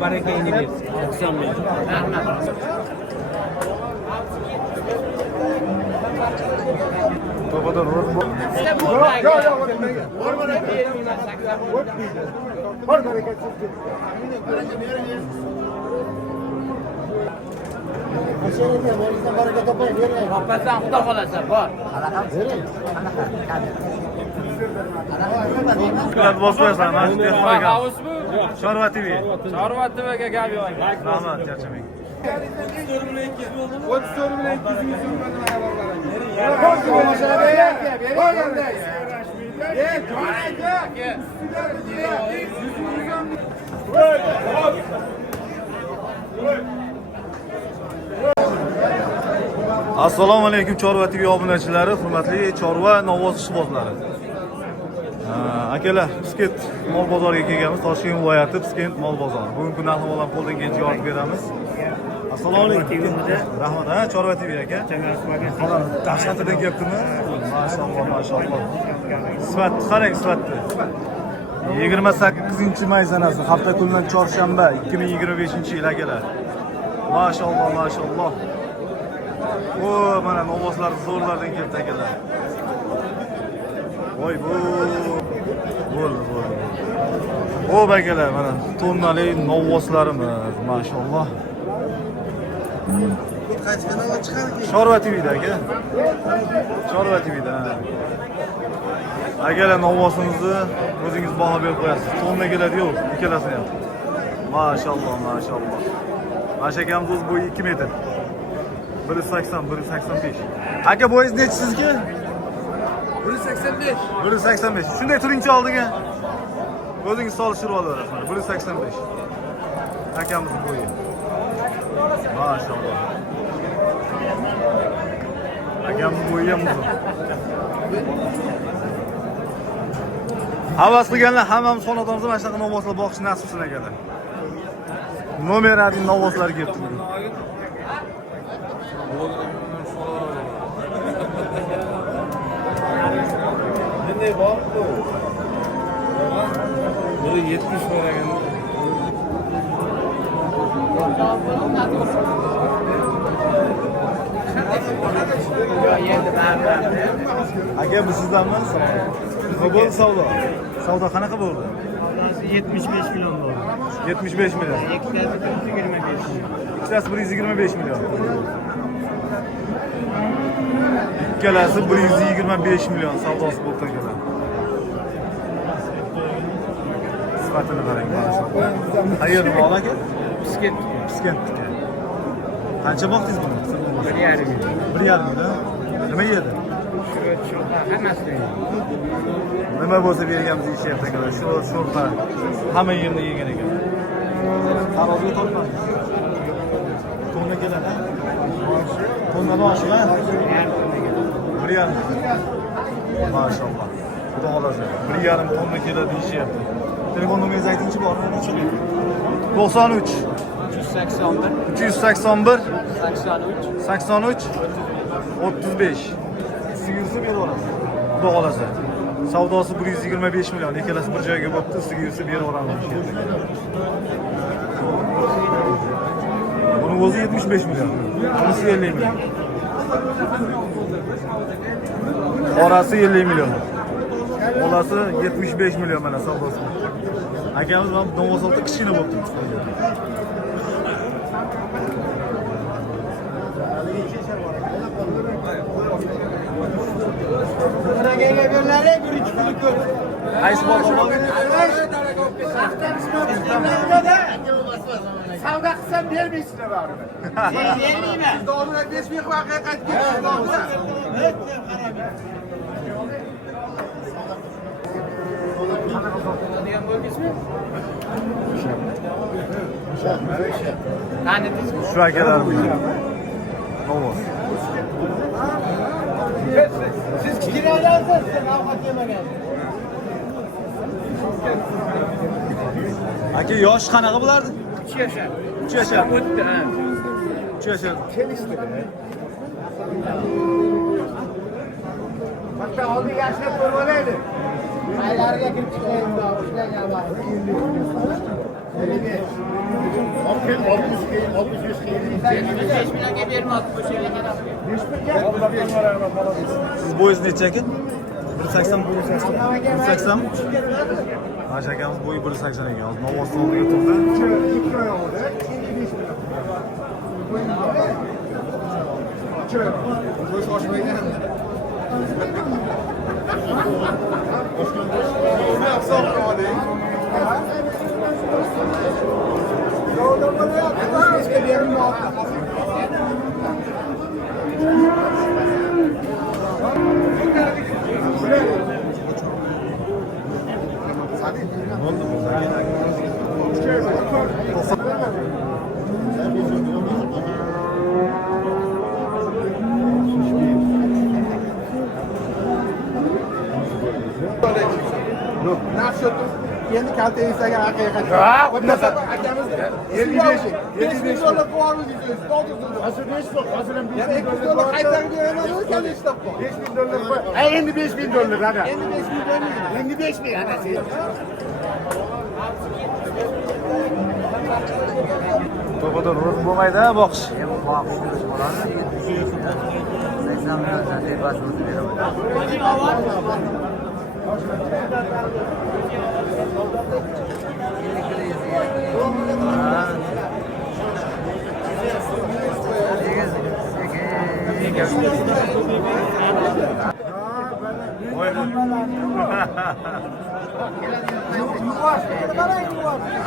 barakangni bersin. 90 ming. To'g'ri Topasdan xudo xolasa bor. Bular bosmaysan, mana shu dehqonga. Chorva TV. Chorva TVga gap yo'q. Rahmat, charchamang. 34 bilan 200 ming Assalomu alaykum Chorva TV obunachilari, hurmatli chorva novoz ishbozlari. Akalar, Piskent mol bozoriga kelganmiz. Toshkent viloyati Piskent mol bozori. Bugungi narx-navolarni qo'ldan kelgancha yoritib beramiz. Assalomu alaykum. Rahmat, Chorva TV aka. Dahshatdan kelibdimi? Maşallah, maşallah. Sifatni qarang, sifatni. 28-may sanasi, hafta kundan chorshanba 2025-yil akalar. Maşallah, maşallah. O mana novoslar zo'rlardan keldi akalar. Voy bu. Bo'ldi. O akalar mana tonnali novoslarimiz, maşallah. Chorva TVda aka. Chorva TVda. Akalar novosimizni o'zingiz baho berib qo'yasiz. Tonna keladi-yu, ikkalasini ham. Maşallah, maşallah. Mashakamiz o'z bo'yi 2 metr. 180, 185. Aka bo'yingiz nechi sizga? 185. 185. Shunday turingchi oldiga. O'zingiz solishtirib olasiz. 185. Akamiz bo'yi. Maşallah. Akamiz bo'yi ham uzun. Havas qilganlar hammamiz xonadonimizda mana shunaqa novoslar boqish nasib qilsin akalar. Nomerali novoslar kelibdi. Bunday bor bu. Buni 70 bor ekan. Aka bu sizdanmi? Bo'ldi savdo. Savdo qanaqa bo'ldi? 75 million bo'ldi. 75 million. Ikkitasi 125 million. İkkalasi 125 million savdosi bo'ldi akalar. Sifatini qarang, maşallah. Qayerda bor aka? Piskentniki. Qancha boqdingiz buni? 1,5 million. 1,5 million. Nima yedi? Hammasi. Nima bo'lsa berganimiz yeyishyapti akalar. Sho'rpa hamma yerni yegan ekan. Taroziga tortmadingiz. Tonna keladi. Tonna boshiga 1,5. Maşallah. Xudo xolasa 1,5 tonna keladi deyishyapti. Telefon nomeringizni aytingchi bormi? 93 381 83 35. Sigirsi berib olasiz. Xudo xolasa. Savdosi 125 million. Ikkalasi bir joyga bo'libdi, sigirsi berib olamiz. Buni o'zi 75 million. Bunisi 50 million. Orası 50 milyon. Olası 75 milyon mana savdosi. Akamiz ham Novosolda kichkina bo'libdi. Qaragaga berlari 1-2 pul ko'p. Qaysi bor shuni? Savdo qilsam bermaysizlar baribir. Bermayman. Dorilar 5 ming vaqtga qaytib Şu akalarimiz. Novos. Siz kiralardasiz, ovqat yemagan. Aka yosh qanaqa bo'lardi? 3 yashar. 3 yashar. O'tdi, ha. 3 yashar. Kelishdi. Hatta oldi yashlab ko'rib olaydi. Aylarga kirib chiqaydi, ishlagan bor. 25 milyonga bermoq o'sha Siz bo'yingiz necha aka? 180 180 Ash akamiz bo'yi 180 ekan. Hozir novvosdan oldiga turdi. Kendi kaltenizdaga haqiqat. Ha, o'tmasa akamiz 75 dollar qo'yamiz deysiz. Hozir 5 so'm, hozir ham 200 dollar qaytarib beraman, kalli ishlab qo'y. 5000 dollar qo'y. Ay, endi 5000 dollar ana. Endi 5000 dollar. Endi 5000 ana sen. To'g'ridan urib bo'lmaydi, boqish. 80 milliondan debas o'tib beraman.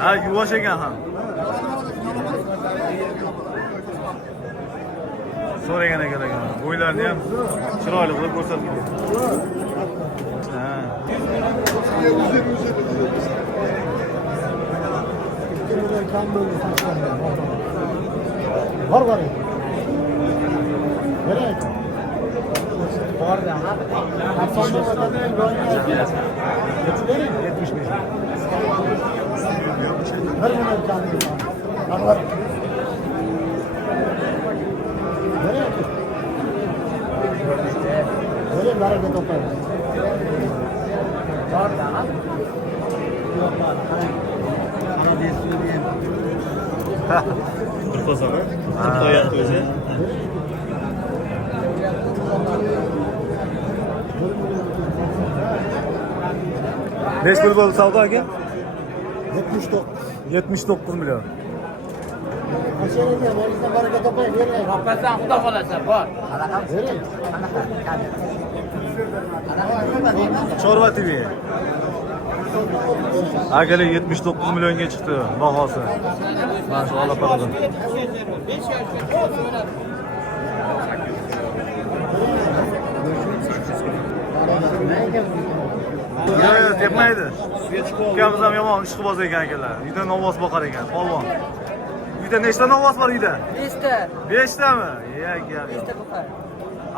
Ha, yuvosh ekan ham. So'ragan ekan. Bo'ylarni ham chiroyli qilib ko'rsatgan. Ha. Var var. Nereye? Var da ha. Aslında zaten böyle 75. Her gün canlı. Var. Nereye? Nereye merak toplayın. Var da ha. Yok var. Ana desiyor diye. Bir pazarı. Tıpta yattı özel. Beş bir bol savdo aka? 79 milyon. Aşağıya boyunca baraka toplayın. Nereye? Topasdan xudo xolasa bor. Nereye? Chorva TV. Akalar 79 milyonga chiqdi bahosi. Mana shu olaparadan. Yo'q, depmaydi. Ukamiz ham yomon ishqiboz ekan akalar. Uyda novvos boqar ekan, polvon. Uyda nechta novvos bor uyda? 5 ta. 5 tami? Yo'q, gap 5 yo'q. ta boqar.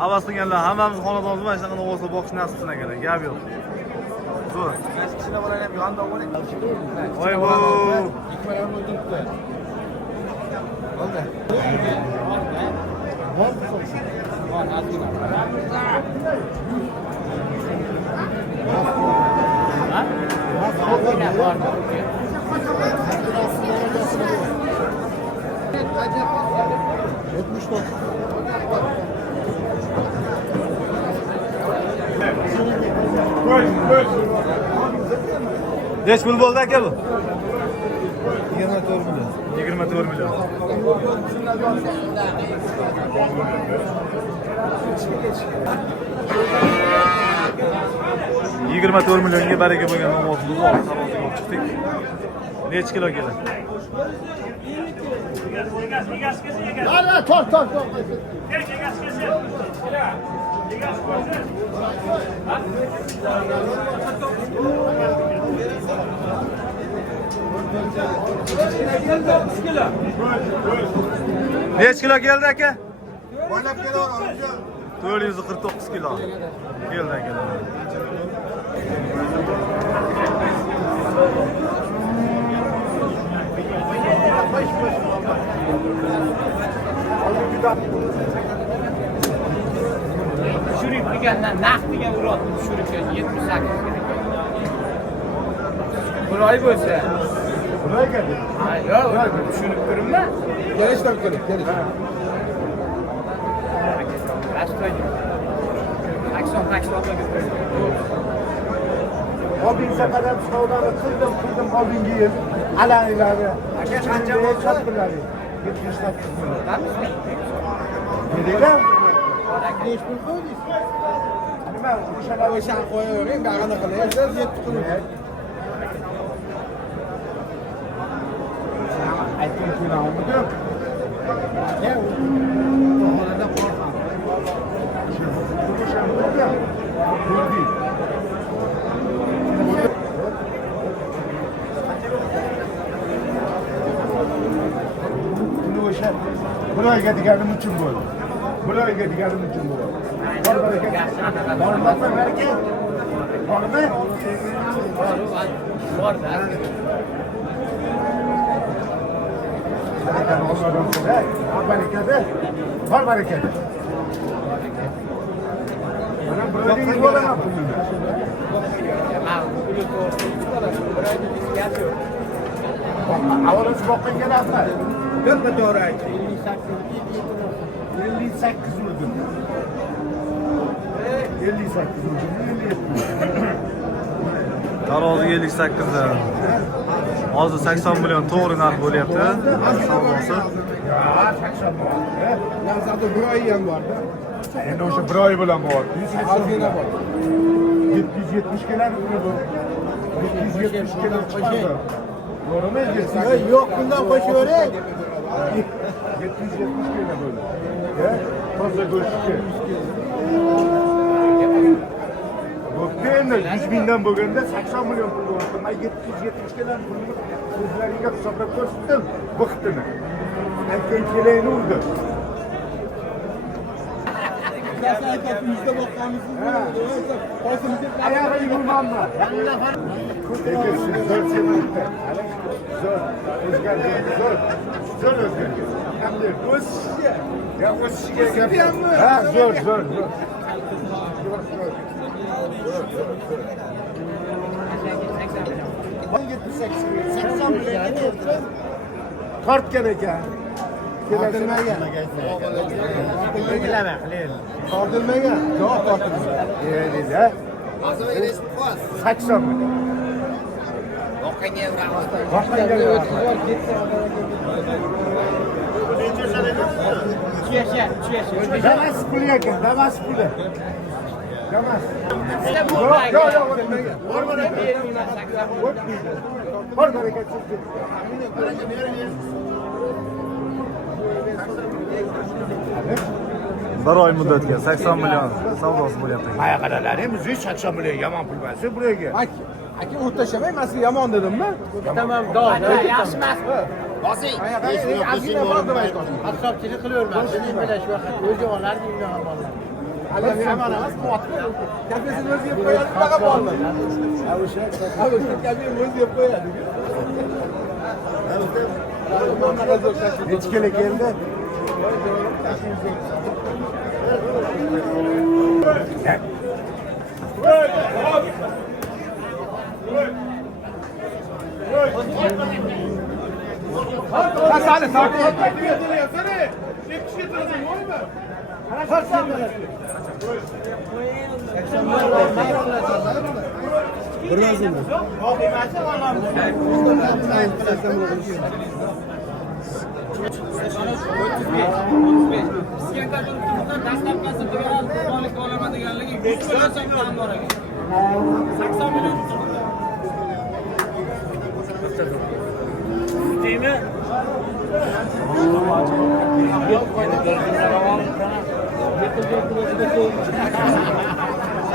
Havas qilganlar hammamiz xonadonimiz mana shunaqa novvoslar boqish nasib qilsin akalar. Gap yo'q. Zo'r. Kichkina bolalar ham yonda bo'ling. Voy bu. Neç pul bo'ldi aka bu? 24 milyon. 24 milyon. Yigirma to'rt millionga baraka bo'lgan namozimiz bor. Savozga olib chiqdik. Necha kilo keladi? Hadi tor. Necha kilo keldi aka? Oynab kelaver, 449 kilo. Keldi aka. Tushirib degandan naqdiga urotni tushirib 78 kerak. Bir oy bo'lsa Buraya geldi. Ha, yok, tushunib turibman. Kelishdan ko'ring, kelish. Astoydim. Akson Obinsa qadam savdoni qildim obingiz. Alanglari. Aka qancha bo'ldi? Chapqilari. 78 million. Dedinglar? 5 pul qo'ydingiz. Nima, o'sha qo'yavering, bag'ana qilayapsiz, 7 pul. Aytgan kunamidi? Ya, o'g'lida qo'rqam. Buraya deganim uchun bo'ldi. Buraya deganim uchun bo'ldi. Bor baraka. Bormi baraka? Bormi? Bor. Barakada. Bor barakada. Mana birodingiz bo'laman pulini. Avvalasi boqqa kelasizlar. Bir to'g'ri ayting. 58 million. 58 million. Tarozi 58 dan. Hozir 80 million to'g'ri narx bo'lyapti. Savdosi. Ha, 80 million. Nazarda bir oy ham bor-da. Endi o'sha bir oy bilan bor. 180 bor. 770 keladi bu. 770 keladi chiqadi. To'g'rimi? Yo'q, bundan qo'shavering. 770 keladi böyle. Ya, toza go'shtga. Bo'pti, 100 mingdan bo'lganda 80 million pul bo'ldi. Men 770 keladi pulni o'zlariga hisoblab ko'rsatdim. Vaqtini. Aytgan kelayni urdi. Ayağını vurmam mı? Zor özgürlük. Hem de öz şişe. Ya öz şişe. Ha zor. Ben 80 milyon. Kart gerek ya. Tortilmaga. Tortilmaga. Yo'q, tortilmaga. Deydi-da. 80 million. Damas puli ekan, damas puli. Damas. Yo'q. Bor baraka chiqdi. Bir oy muddatga 80 million savdosi bo'lyapti. Aya qaralaringiz 80 million yomon pul emas buraya. Aka o'rtashamay, men sizga yomon dedimmi? Tamam, yaxshi emas. Bosing. Hisobchilik qilaverman. Sizning bilan shu vaqt o'zi olarding hammalar. Hali hamon emas, quvvatli. Kafesini o'zi yeb qo'yadi, bunaqa bo'ldi. O'sha kafesini o'zi yeb qo'yadi. Nechi kilo keldi? Hadi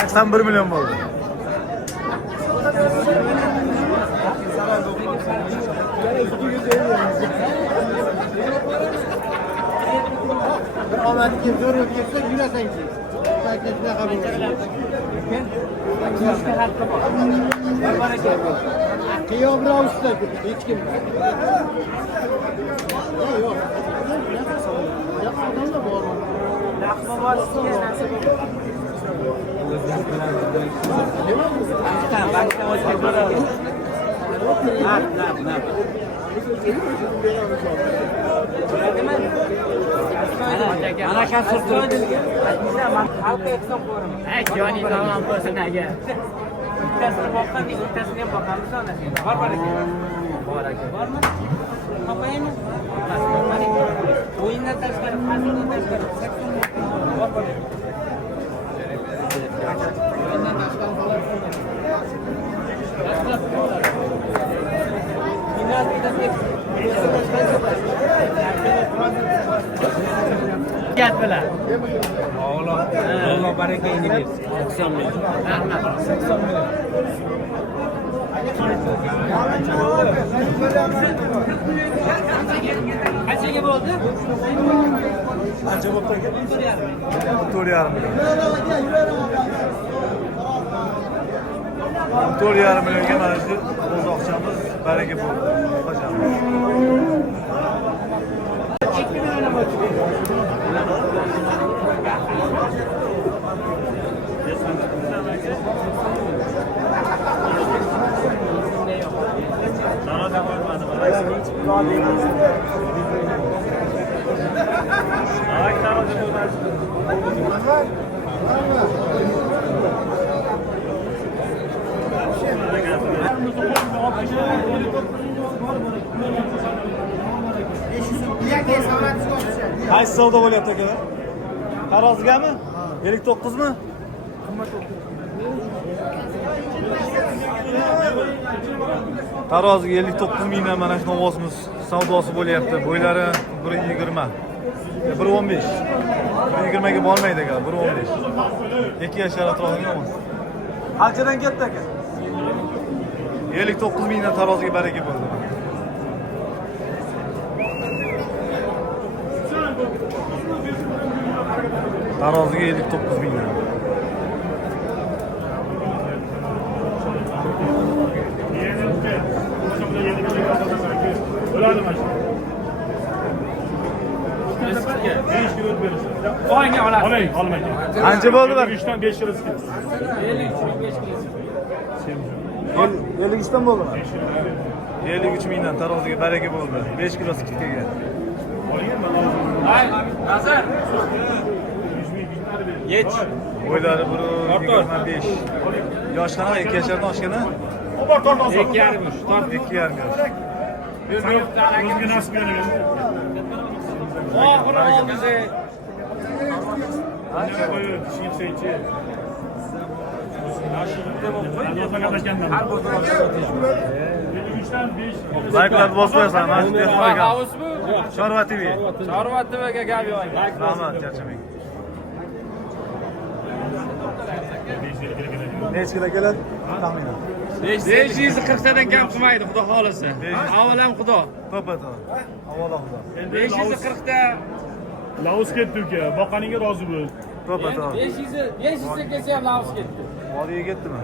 Sen 1 milyon mu oldu? Omadga zo'r o'tsa yurasan ki. Taklifni qabul qiling. Qiyobroq usta hech kim. Yo'q. Odamlar bormi? Rahmat bo'lsin, nasib bo'lsin. Ana Johnny tamam bo'lsin aka. Bittasini boqqan, ikkitasini ham boqamiz onasi. Bor aka. Bor aka. Bormi? Topaymi? O'yindan tashqari, fasldan tashqari 80 bor aka. Gap bilan. Allah baraka İngiliz. 80 milyon. Rahmat. 80 million. Qanchaga bo'ldi? Ancha bo'pti aka. 4,5 million. 4,5 millionga mana shu o'z oqchamiz baraka bo'ldi. Qaysi savdo bo'lyapti aka? Tarozigami? 59 mi? Taroziga 59 mingdan mana shu novosimiz savdosi bo'lyapti. Bo'ylari 1.20. 1.15. 1.20 ga bo'lmaydi aka, 1.15. 2 yashar atrofida novos. Qanchadan ketdi aka? 59 mingdan taroziga baraka bo'ldi. Taroziga 59 mingdan. Oyga olasiz. Olmaydi. Qancha bo'ldi bak? 3dan 5 yil iskiz. 53 dan bo'ldimi? 53 mingdan taroziga baraka bo'ldi. 5 kilo skidkaga. Hay, Nazar. Yech. Bo'ylari 1.25. Yosh qanaqa? 2 yashardan oshgani? Obor tort olsa. 2,5 yosh. 2,5 yosh. O'zga nasib bergan. Oxiri oldize. Ancha qo'yib, shiyibsaychi. Like'lar bosmaysan, mana shu telefonga. Havuz bu. Chorva TV. Chorva TVga gap yo'q. Rahmat, charchamang. Necha kilo keladi? Taxminan. 540 tadan kam qilmaydi, xudo xolisa. Avvalam xudo. To'pa to'g'ri. Avvalo xudo. 540 ta. Laos ketdi uka, boqqaniga rozi bo'l. To'pa to'g'ri. 500 kelsa ham lavz ketdi. Vodiga ketdimi?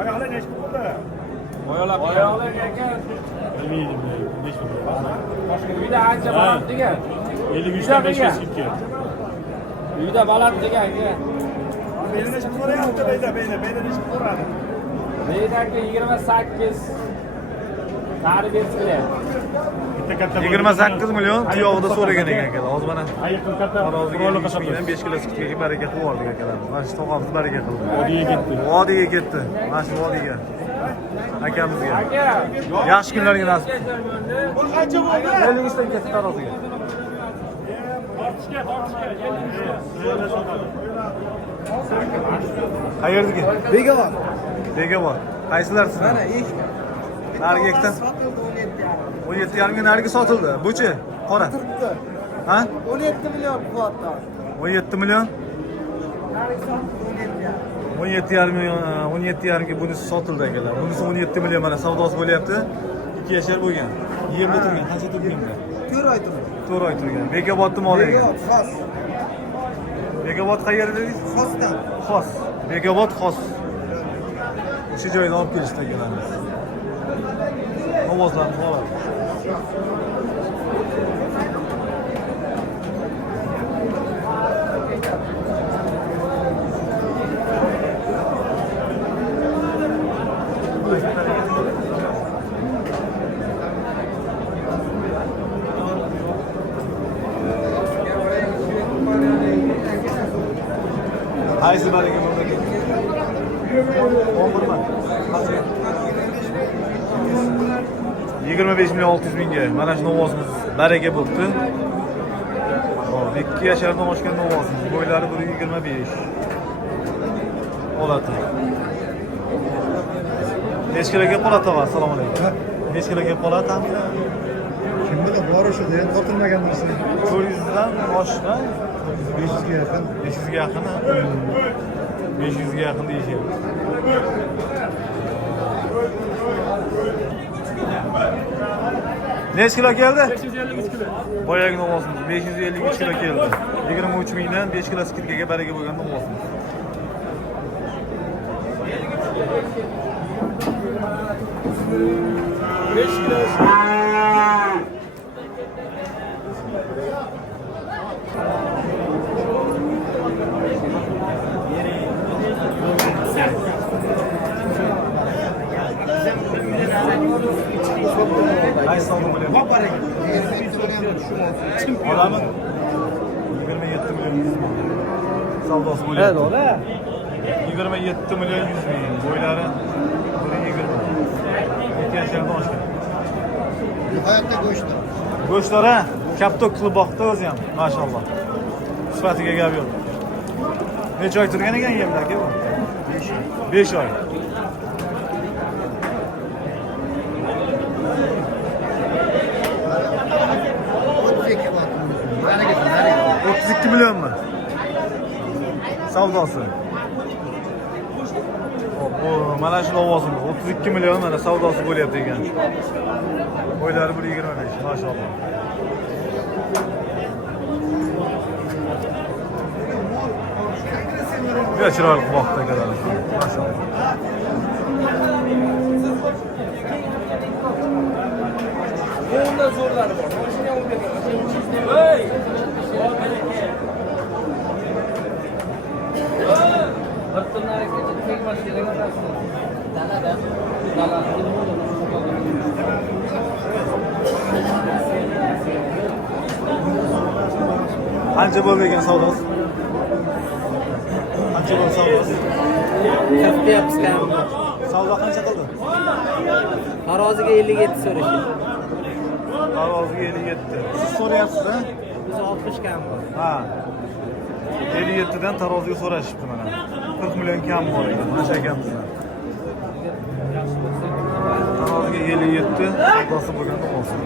Oyoqlar nechta bo'ldi? Oyoqlar aka. Bilmaydim. Uyda ancha baland degan. 53 dan 5 ga skidka. Uyda baland degan aka. Beni nechta ko'rayapti beyda nechta ko'radi? Beydagi 28 tari bersinlar. Bitta katta 28 million tuyog'ida so'ragan ekan akalar. Hozir mana Ayiqni katta taroziga 53 mingdan 5 kilo skidkaga baraka qilib yubordik akalarimiz. Mana shu tog'amiz baraka qildi. Vodiga ketdi. Vodiga ketdi. Mana shu vodiga. Akamizga. Aka, Yaxshi kunlarga nasib. qancha bo'ldi? 53 dan ketdi taroziga. Tortishga. Qayerdagi? Begavon. Begavon. Qaysilar sizlar? Mana ikki. Narigi ikkita. 17,5 ga narigi sotildi. Buchi? Qora. Ha? 17 million qilyapti. 17 million. 17,5 million, 17,5 ga bunisi sotildi akalar. Bunisi 17 million mana savdosi bo'lyapti. 2 yashar bo'lgan. Yerda turgan, qancha turganda? 4 oy turdi. 4 oy turgan. Bekobodni moli ekan. Begavon, xos. Bekobod qayerda dedingiz? Xosdan. Xos. Bekobod xos. O'sha joydan olib kelishdi akalarimiz. Ovozlarni oladi. Qaysi baraka mamlakat? 11 mi? 25 milyon 600 mingga mana shu novvosimiz baraka bo'libdi. Hop, 2 yashardan oshgan novvosimiz. Bo'ylari 125. Olati. Necha kilo kelib qoladi tog'a? Assalomu alaykum. Necha kilo kelib qoladi taxminan? Kim bilan bor o'shada endi tortilmagan narsa. 400 dan oshdi. 500 ga yaqin. 500 ga yaqin. 500 ga yaqin deyishyapti. Necha kilo keldi? 553 kilo. Boyagi novvosimiz 553 kilo keldi. 23 mingdan 5 kilo skidkaga baraka bo'lgan novvosimiz. Qaysi savdo bo'lyapti? Olami? 27 million savdosi bo'lyapti. Ola. 27 million 100 ming. Bo'ylari 120. 2 yashardan oshgan. Nihoyatda go'sht. Go'shtlar ha, kaptok qilib boqdi o'zi ham, mashalloh. Sifatiga gap yo'q. Necha oy turgan ekan yemda aka bu? 5 oy. 32 milyon mu? Savdosi. Bu mana shu ovozimiz 32 milyon mana savdosi bo'lyapti ekan. Bo'ylari 125, maşallah. Ya chiroyli vaqtda keladi. Maşallah. Bunda zo'rlari bor. Mashina olib Hey! Qancha bo'ldi ekan savdosi? Qancha bo'ldi savdosi? Katta yapskan. Savdo qancha qildi? Taroziga 57 so'rashdi. Taroziga 57. Siz so'rayapsiz-a? Biz 60 kam bor. Ha. 57 dan taroziga so'rashibdi mana. 40 million kam bor ekan. Mana shu ekanmizdan. Taroziga 57 savdosi bo'lganda olsin.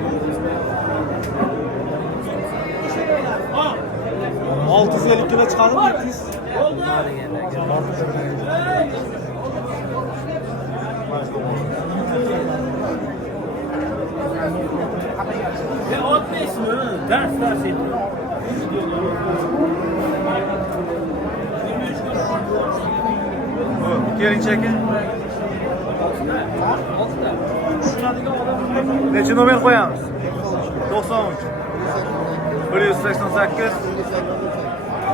650 kilo chiqadimi? 700? Keling aka. Necha nomer qo'yamiz? 93. 188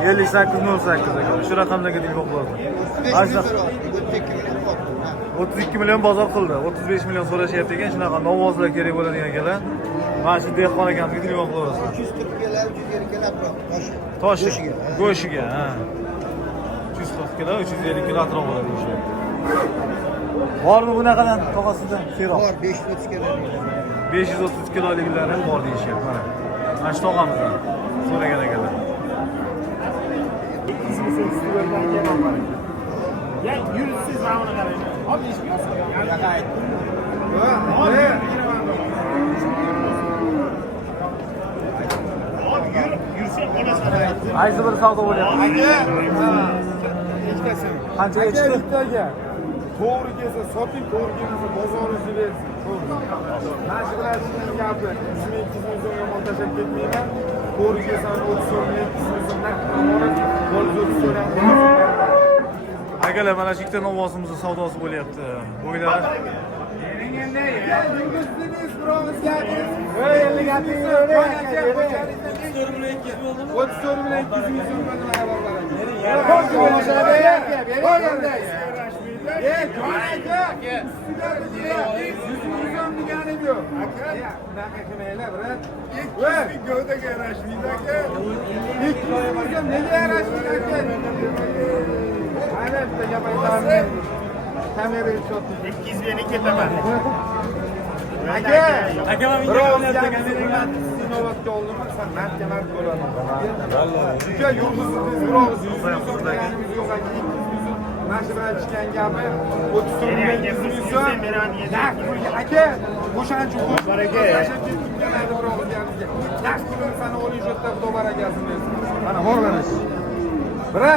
5808 ekan. Shu raqamlarga telefon qilaman. 32 million bozor qildi. 35 million so'rashyapti ekan. Shunaqa novvozlar kerak bo'ladigan ekanlar. Mana shu dehqon akamizga telefon qilaverasiz. 340 kilo, 350 kilo atrof. Toshi go'shiga, ha. 340 kilo, 350 kilo atrof bo'ladi deyishyapti. Bormi bunaqadan tog'asida? Feroq. Bor 530 kilo. 530 kiloliklar ham bor deyishyapti mana. Mana shu tog'amizdan so'ragan ekanlar. Ya yursiz mana qarang. Olib ishmiyorsan. Qaysi bir savdo bo'lyapti? Qanchaga chiqdi? To'g'ri kelsa soting, to'g'ri kelmasa bozoringizni bersin. Mana shu bilan sizning gapi. 32 ming so'mga mol tashlab ketmayman. To'g'ri kelsa 30 so'm, 2 so'mdan qilib, qo'l so'rang. Akalar mana shu ikkita novvosimizni savdosi bo'lyapti. Bo'ylari Mana bitta gap aytaman. Kamera shotni 200 ming ketaman. aka inovatga oldimmi san mardga mard bo'laman uka yulduzsiz biroz yo'q aka mana shu bilan chiqqan gapi 30 so'm aka o'shancha baraka yaxshi pulini sana oling shu yerda xudo barakasini bersin mana bor mana bira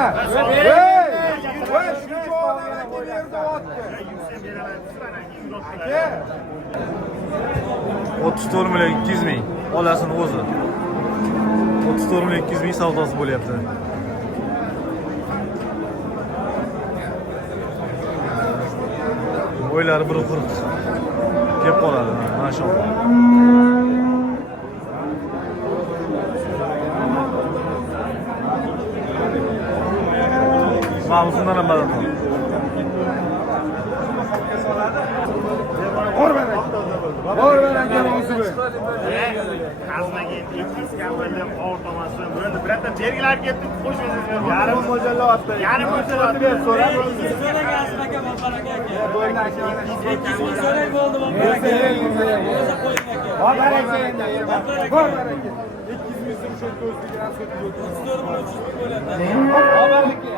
voy shuncha odamlar bu yerda otdi aka 34 million 200 ming olasini o'zi 34 million 200 ming savdosi bo'lyapti. O'ylari bir qurq kelib qoladi, maşallah. Ma'musundan ham baland. Bor baraka bo'lsin. Qazmaga 200 kapallar o'rtamasi bo'ldi. Birotta belgilar ketdi, qo'sh o'zingiz. Yarim mo'ljallab yarim mo'ljallab so'rab. So'raga asmaga bor baraka aka. Bo'ldi aka. 200 ming so'rang bo'ldi bor baraka. O'zi qo'ying aka. Bor baraka endi. Bor baraka. 200 ming so'm shu o'zligi rasxat yo'q. 4 ming 300 ming bo'ladi. Bor baraka.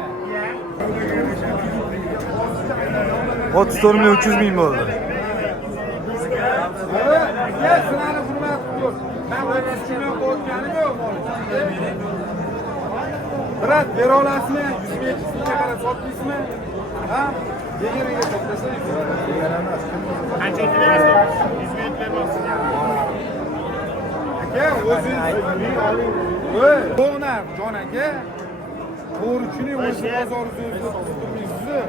34 million 300 ming bo'ldi. Ya sizlarni hurmat qilib. Men o'zimni qo'yganim yo'q. Birat bera olasizmi? 100 ming sizga qarab sotdingizmi? Ha? Degeniga to'plasangiz. Qancha berasiz? 100 ming bermoqsiz. Aka, o'zingiz oling. Voy, to'g'na, jon aka. To'g'ri tushuning, o'sha bozor o'zingizga turmaysiz.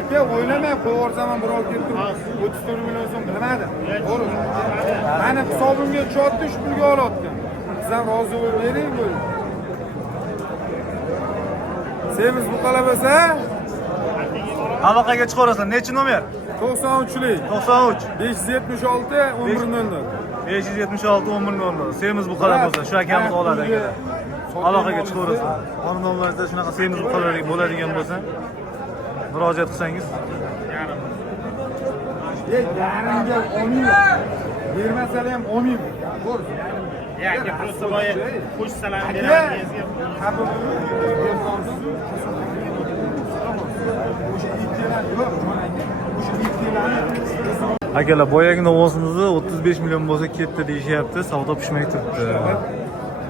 Aka, o'ylamay qo'yarsaman birov keltirib 34 million so'm bilmadim. To'g'ri. Meni hisobimga tushotdi, shu pulga olayotgan. Siz ham rozi bo'lib bering bo'ldi. Semiz bu qala bo'lsa, Aloqaga chiqarasan. Nechi nomer? 93lik 93 576 1100. 576 1100. Semiz bu qala bo'lsa, shu akamiz oladi aka. Aloqaga chiqarasan. Xonadonlarda shunaqa semiz bu qala bo'ladigan bo'lsa, murojaat qilsangiz. Yarimga 10 ming. Bermasalar ham 10 ming. Ko'r. Aka, просто boya qo'shsalar Aka, berasizga. qabul o'sha ikkilan yo'q, jon aka. O'sha ikkilan Akalar, boyagi novosimizni 35 million bo'lsa ketdi deyishyapti, savdo pishmay turibdi.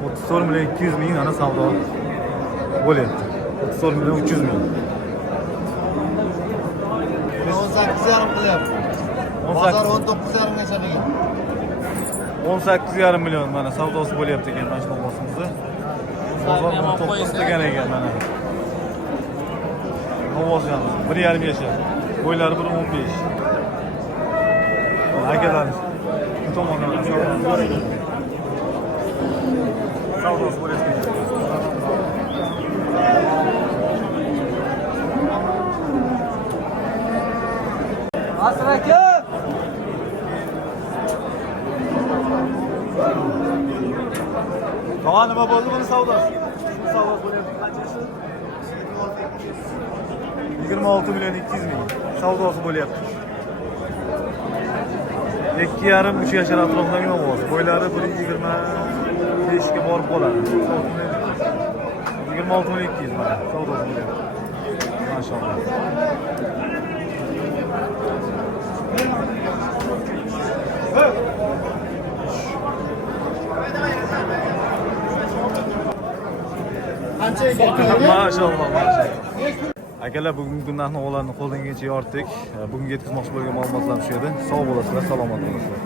34 million 200 ming ana savdo bo'lyapti. 34 million 300 ming. 18,5 qilyapti. Bozor 19,5 ga so'ragan. 18,5 million mana savdosi bo'lyapti ekan mana shu novosimizni. Bozor 19 degan ekan mana. Novos ham 1,5 yashar. Bo'ylari 1,15. Akalar, bu tomondan savdosi bo'lyapti. Asr aka. Qani nima bo'ldi buni savdosi? Shu savdo bo'lyapti qancha? 26 million 200 ming savdosi bo'lyapti. 2,5-3 yashar atrofidagi novoz. Bo'ylari 1,25 ga borib qoladi. 26 million 200 mana savdosi bo'lyapti. Maşallah. Qancha ekan? Maşallah, maşallah. Akalar, bugungi narxni qo'ldan kelgancha yoritdik. Bugungi yetkazmoqchi bo'lgan ma'lumotlar shu edi. Sog' bo'lasizlar, salomat bo'lasizlar.